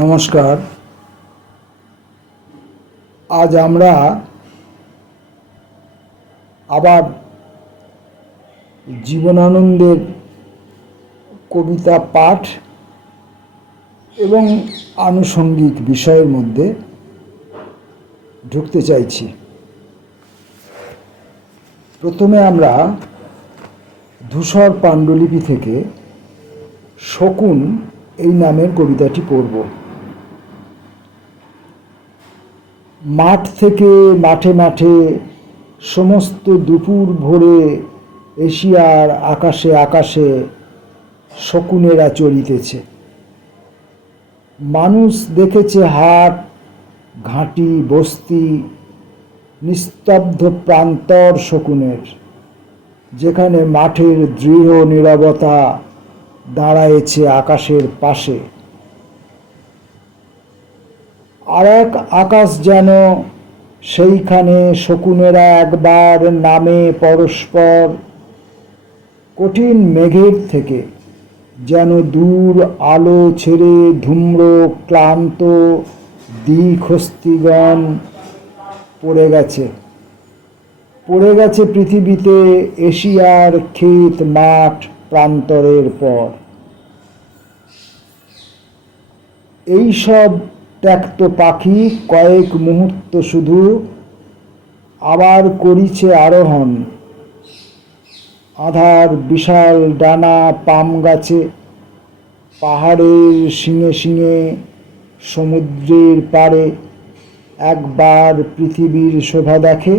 নমস্কার। আজ আমরা আবার জীবনানন্দের কবিতা পাঠ এবং আনুষঙ্গিক বিষয়ের মধ্যে ঢুকতে চাইছি। প্রথমে আমরা ধূসর পাণ্ডুলিপি থেকে শকুন এই নামের কবিতাটি পড়ব। মাঠ থেকে মাঠে মাঠে সমস্ত দুপুর ভরে এশিয়ার আকাশে আকাশে শকুনেরা চলিতেছে। মানুষ দেখেছে হাট, ঘাঁটি, বস্তি, নিস্তব্ধ প্রান্তর শকুনের, যেখানে মাঠের দৃঢ় নীরবতা দাঁড়ায়েছে আকাশের পাশে। আর এক আকাশ যেন সেইখানে শকুনেরা একবার নামে পরস্পর কঠিন মেঘের থেকে, যেন দূর আলো ছেড়ে ধূম্র ক্লান্ত দ্বিখস্তিগণ পড়ে গেছে পৃথিবীতে এশিয়ার ক্ষেত মাঠ প্রান্তরের পর। এই সব ত্যক্ত পাখি কয়েক মুহূর্ত শুধু আবার করিছে আরোহণ আধার বিশাল ডানা পাম গাছে, পাহাড়ের শিঙে শিঙে, সমুদ্রের পাড়ে। একবার পৃথিবীর শোভা দেখে,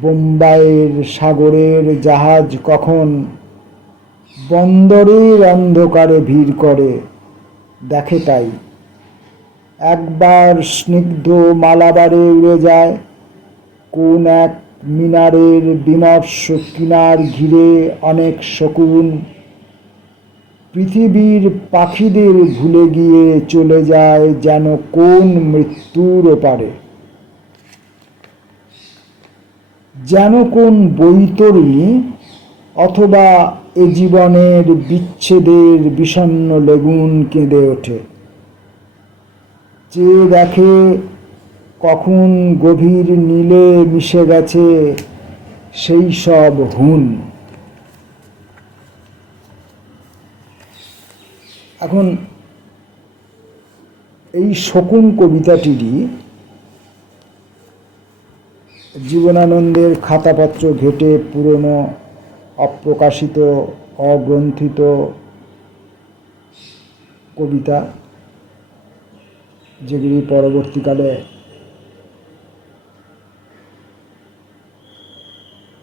বোম্বাইয়ের সাগরের জাহাজ কখন বন্দরের অন্ধকারে ভিড় করে, দেখে তাই। একবার স্নিগ্ধ মালাবারে উড়ে যায়, কোন এক মিনারের বিমর্ষ কিনার ঘিরে অনেক শকুন পৃথিবীর পাখিদের ভুলে গিয়ে চলে যায় যেন কোন মৃত্যুর ওপারে। যেন কোন বৈতরণী অথবা এ জীবনের বিচ্ছেদের বিষণ্ণ লেগুন কেঁদে ওঠে। চেয়ে দেখে কখন গভীর নীলে মিশে গেছে সেই সব হুন। এখন এই শকুন কবিতাটিরই জীবনানন্দের খাতাপত্র ঘেটে পুরনো অপ্রকাশিত অগ্রন্থিত কবিতা, যেগুলি পরবর্তীকালে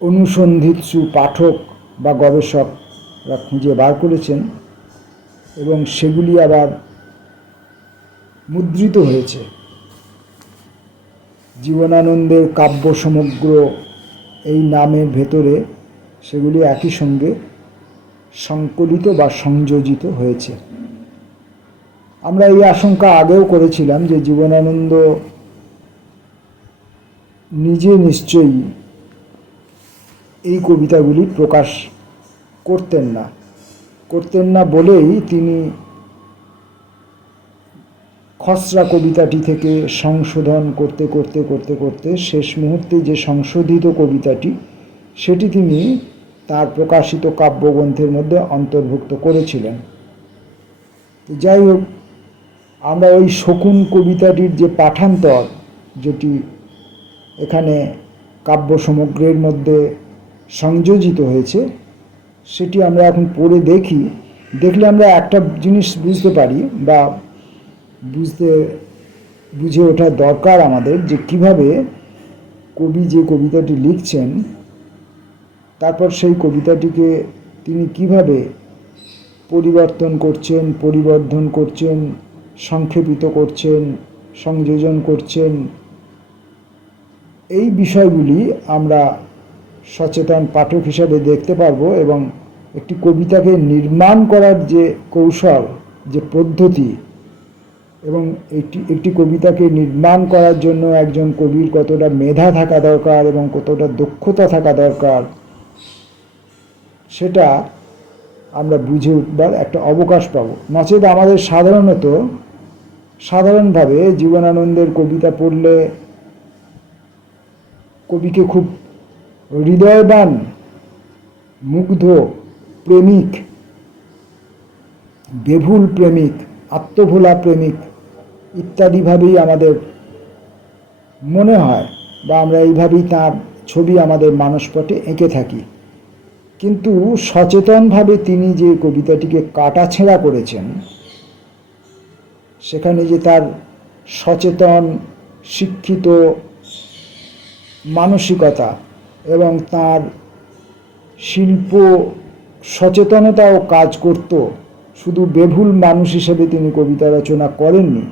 অনুসন্ধিৎসু পাঠক বা গবেষকরা খুঁজে বার করেছেন এবং সেগুলি আবার মুদ্রিত হয়েছে। জীবনানন্দের কাব্য সমগ্র এই নামের ভেতরে সেগুলি একই সঙ্গে সংকলিত বা সংযোজিত হয়েছে। আমরা এই আশঙ্কা আগেও করেছিলাম যে জীবনানন্দ নিজে নিশ্চয়ই এই কবিতাগুলি প্রকাশ করতেন না বলেই তিনি খসড়া কবিতাটি থেকে সংশোধন করতে করতে করতে করতে শেষ মুহূর্তে যে সংশোধিত কবিতাটি, সেটি তিনি তার প্রকাশিত কাব্যগ্রন্থের মধ্যে অন্তর্ভুক্ত করেছিলেন। যাই হোক, আমরা ওই শকুন কবিতাটির যে পাঠান্তর, যেটি এখানে কাব্য সমগ্রের মধ্যে সংযোজিত হয়েছে, সেটি আমরা এখন পড়ে দেখলে আমরা একটা জিনিস বুঝতে পারি বা বুঝে ওঠা দরকার আমাদের, যে কিভাবে কবি যে কবিতাটি লিখছেন তারপর সেই কবিতাটিকে তিনি কিভাবে পরিবর্ধন করছেন, সংক্ষেপিত করছেন, সংযোজন করছেন। এই বিষয়গুলি আমরা সচেতন পাঠক হিসাবে দেখতে পারবো এবং একটি কবিতাকে নির্মাণ করার যে কৌশল, যে পদ্ধতি, এবং একটি কবিতাকে নির্মাণ করার জন্য একজন কবির কতটা মেধা থাকা দরকার এবং কতটা দক্ষতা থাকা দরকার, সেটা আমরা বুঝে উঠবার একটা অবকাশ পাব। নচেত আমাদের সাধারণত সাধারণভাবে জীবনানন্দের কবিতা পড়লে কবিকে খুব হৃদয়বান, মুগ্ধ, প্রেমিক, বেভুল প্রেমিক, আত্মভোলা প্রেমিক ইত্যাদিভাবেই আমাদের মনে হয়, বা আমরা এইভাবেই তার ছবি আমাদের মানসপটে এঁকে থাকি। কিন্তু সচেতনভাবে তিনি যে কবিতাটিকে কাটাছেঁড়া করেছেন, সেখানে যে তার সচেতন, শিক্ষিত মানসিকতা এবং তার শিল্প সচেতনতাও কাজ করত, শুধু বেভুল মানুষ হিসেবে তিনি কবিতা রচনা করেননি,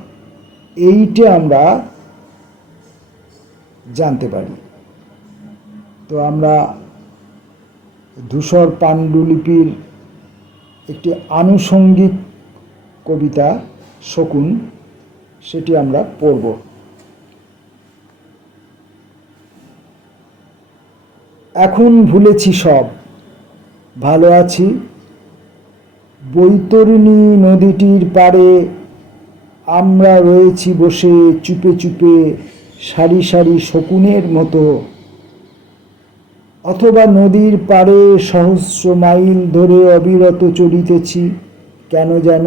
এইটা আমরা জানতে পারি। তো আমরা ধূসর পাণ্ডুলিপির একটি আনুষঙ্গিক কবিতা শকুন, সেটি আমরা পড়ব। এখন ভুলেছি সব, ভালো আছি বৈতরণী নদীটির পাড়ে, আমরা রয়েছি বসে চুপে চুপে সারি সারি শকুনের মতো, অথবা নদীর পাড়ে সহস্র মাইল ধরে অবিরত চলিতেছি, কেন যেন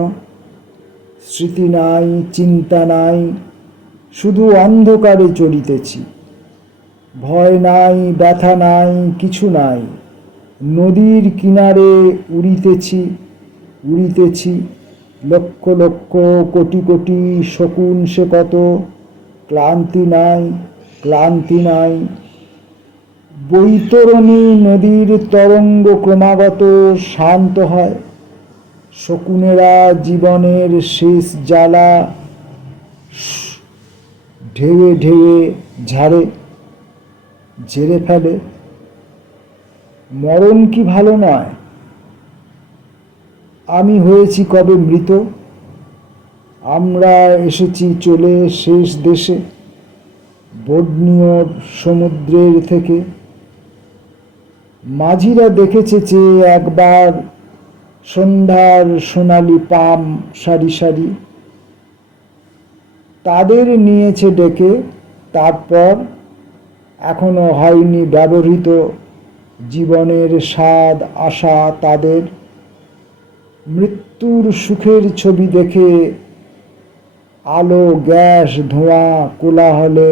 স্মৃতি নাই, চিন্তা নাই, শুধু অন্ধকারে চলিতেছি, ভয় নাই, ব্যথা নাই, কিছু নাই, নদীর কিনারে উড়িতেছি উড়িতেছি, লক্ষ লক্ষ কোটি কোটি শকুন সে কত, ক্লান্তি নাই, ক্লান্তি নাই। বৈতরণী নদীর তরঙ্গ ক্রমাগত শান্ত হয়, শকুনেরা জীবনের শেষ জ্বালা ঢেউয়ে ঢেউয়ে ঝেড়ে ফেলে। মরণ কি ভালো নয়? আমি হয়েছি কবে মৃত, আমরা এসেছি চলে শেষ দেশে, বর্ণীয়র সমুদ্রের থেকে। মাঝিরা দেখেছে যে একবার সন্ধ্যার সোনালি পাম সারি সারি, তাদের নিয়েছে ডেকে, তারপর এখনো হয়নি ব্যবহৃত জীবনের স্বাদ আশা তাদের। মৃত্যুর সুখের ছবি দেখে আলো গ্যাস ধোঁয়া কোলাহলে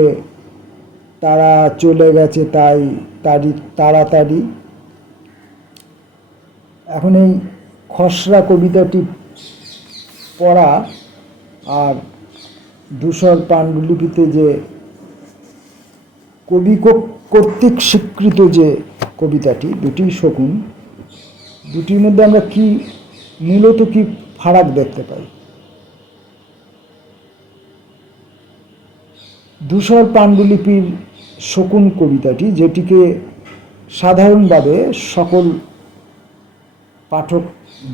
তারা চলে গেছে তাই তাড়াতাড়ি। এখন এই খসড়া কবিতাটি পড়া আর ধূসর পাণ্ডুলিপিতে যে কবি কর্তৃক স্বীকৃত যে কবিতাটি, দুটি শকুন, দুটির মধ্যে আমরা কি মূলত কি ফারাক দেখতে পাই? ধূসর পাণ্ডুলিপির শকুন কবিতাটি, যেটিকে সাধারণভাবে সকল পাঠক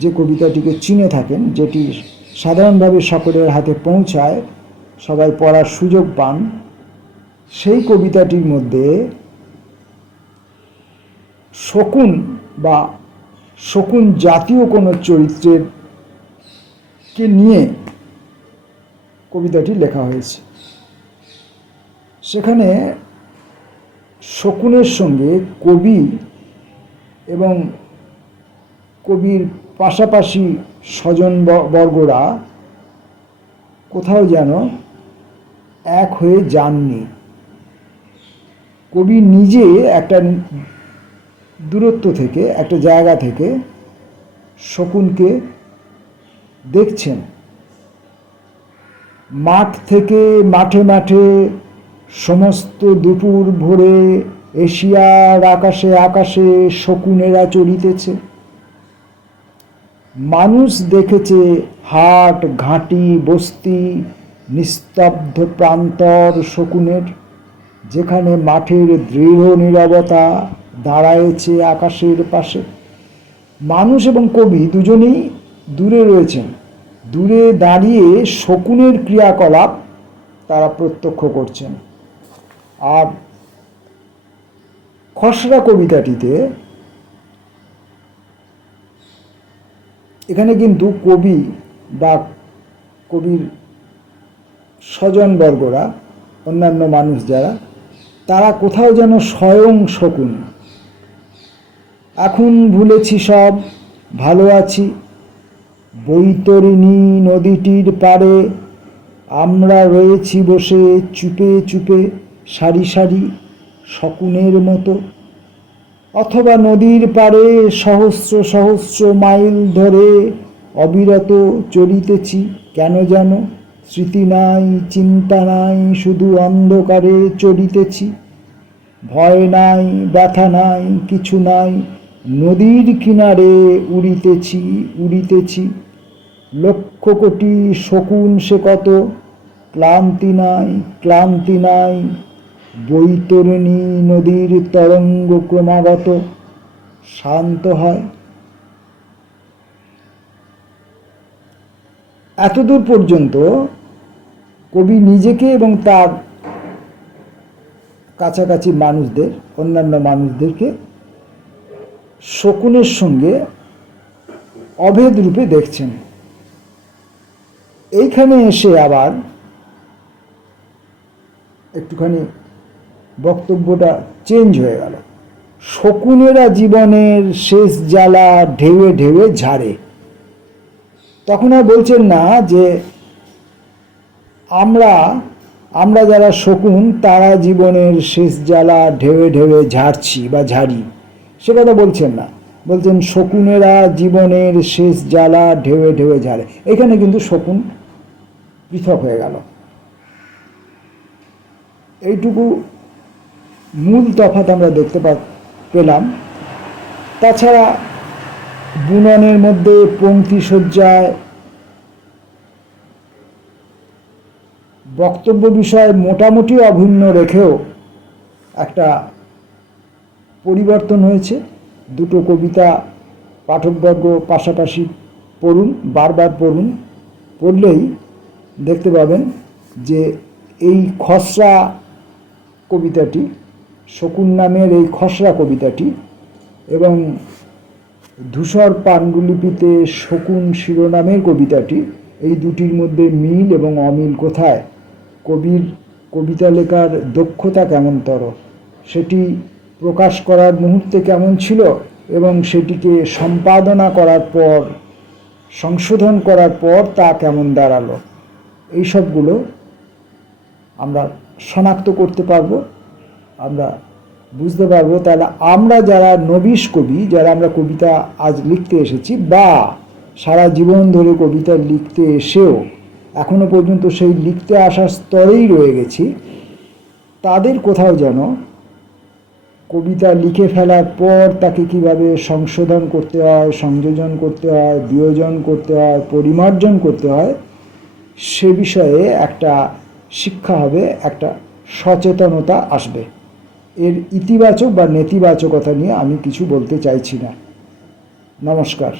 যে কবিতাটিকে চিনে থাকেন, যেটি সাধারণভাবে সকলের হাতে পৌঁছায়, সবাই পড়ার সুযোগ পান, সেই কবিতাটির মধ্যে শকুন বা শকুন জাতীয় কোনো চরিত্রের কে নিয়ে কবিতাটি লেখা হয়েছে। সেখানে শকুনের সঙ্গে কবি এবং কবির পাশাপাশি স্বজন বর্গরা কোথাও যেন এক হয়ে যাননি। কবি নিজে একটা দূরত্ব থেকে, একটা জায়গা থেকে শকুনকে দেখছেন। মাঠ থেকে মাঠে মাঠে সমস্ত দুপুর ভোরে এশিয়ার আকাশে আকাশে শকুনেরা চলিতেছে। মানুষ দেখেছে হাট ঘাঁটি বস্তি নিস্তব্ধ প্রান্তর শকুনের, যেখানে মাঠের দৃঢ় নীরবতা দাঁড়ায়েছে আকাশের পাশে। মানুষ এবং কবি দুজনেই দূরে রয়েছেন, দূরে দাঁড়িয়ে শকুনের ক্রিয়াকলাপ তারা প্রত্যক্ষ করছেন। আর খসড়া কবিতাটিতে এখানে কিন্তু কবি বা কবির স্বজনবর্গরা, অন্যান্য মানুষ যারা, তারা কোথাও যেন স্বয়ং শকুন। এখন ভুলেছি সব, ভালো আছি, বৈতরণী নদীটির পাড়ে আমরা রয়েছি বসে চুপে চুপে সারি সারি শকুনের মতো। অথবা নদীর পাড়ে সহস্র সহস্র মাইল ধরে অবিরত চলিতেছি কেন যেন, স্মৃতি নাই, চিন্তা নাই, শুধু অন্ধকারে চলিতেছি। ভয় নাই, ব্যথা নাই, কিছু নাই, নদীর কিনারে উড়িতেছি উড়িতেছি। লক্ষ কোটি শকুন সে কত, ক্লান্তি নাই, ক্লান্তি নাই, বৈতরণী নদীর তরঙ্গ ক্রমাগত শান্ত হয়। এতদূর পর্যন্ত কবি নিজেকে এবং তার কাছাকাছি মানুষদের, অন্যান্য মানুষদেরকে শকুনের সঙ্গে অভেদ রূপে দেখছেন। এইখানে এসে আবার একটুখানি বক্তব্যটা চেঞ্জ হয়ে গেল। শকুনেরা জীবনের শেষ জ্বালা ঢেউয়ে ঢেউয়ে ঝাড়ে। তখন আর বলছেন না যে আমরা যারা শকুন তারা জীবনের শেষ জ্বালা ঢেউয়ে ঢেউয়ে ঝাড়ছি বা ঝাড়ি, সে কথা বলছেন না। বলছেন শকুনেরা জীবনের শেষ জ্বালা ঢেউয়ে ঢেউয়ে ঝাড়ে। এখানে কিন্তু শকুন পৃথক হয়ে গেল। এইটুকু মূল তফাৎ আমরা দেখতে পেলাম। তাছাড়া বুননের মধ্যে পংক্তি সজ্জায় বক্তব্য বিষয় মোটামুটি অভিন্ন রেখেও একটা পরিবর্তন হয়েছে। দুটো কবিতা পাঠকবর্গ পাশাপাশি পড়ুন, বারবার পড়ুন, পড়লেই দেখতে পাবেন যে এই খসড়া কবিতাটি, শকুন নামের এই খসড়া কবিতাটি এবং ধূসর পাণ্ডুলিপিতে শকুন শিরোনামের কবিতাটি, এই দুটির মধ্যে মিল এবং অমিল কোথায়, কবির কবিতা লেখার দক্ষতা কেমনতর, সেটি প্রকাশ করার মুহূর্তে কেমন ছিল এবং সেটিকে সম্পাদনা করার পর, সংশোধন করার পর তা কেমন দাঁড়ালো, এই সবগুলো আমরা শনাক্ত করতে পারবো, আমরা বুঝতে পারবো। তাহলে আমরা যারা নবীশ কবি, যারা আমরা কবিতা আজ লিখতে এসেছি বা সারা জীবন ধরে কবিতা লিখতে এসেও এখনো পর্যন্ত সেই লিখতে আসার স্তরেই রয়ে গেছি, তাদের কোথাও যেন কবিতা লিখে ফেলার পর তাকে কিভাবে সংশোধন করতে হয়, সংযোজন করতে হয়, বিয়োজন করতে হয়, পরিমার্জন করতে হয়, সে বিষয়ে একটা শিক্ষা হবে, একটা সচেতনতা আসবে। এর ইতিবাচক বা নেতিবাচকতা নিয়ে আমি কিছু বলতে চাইছি না। নমস্কার।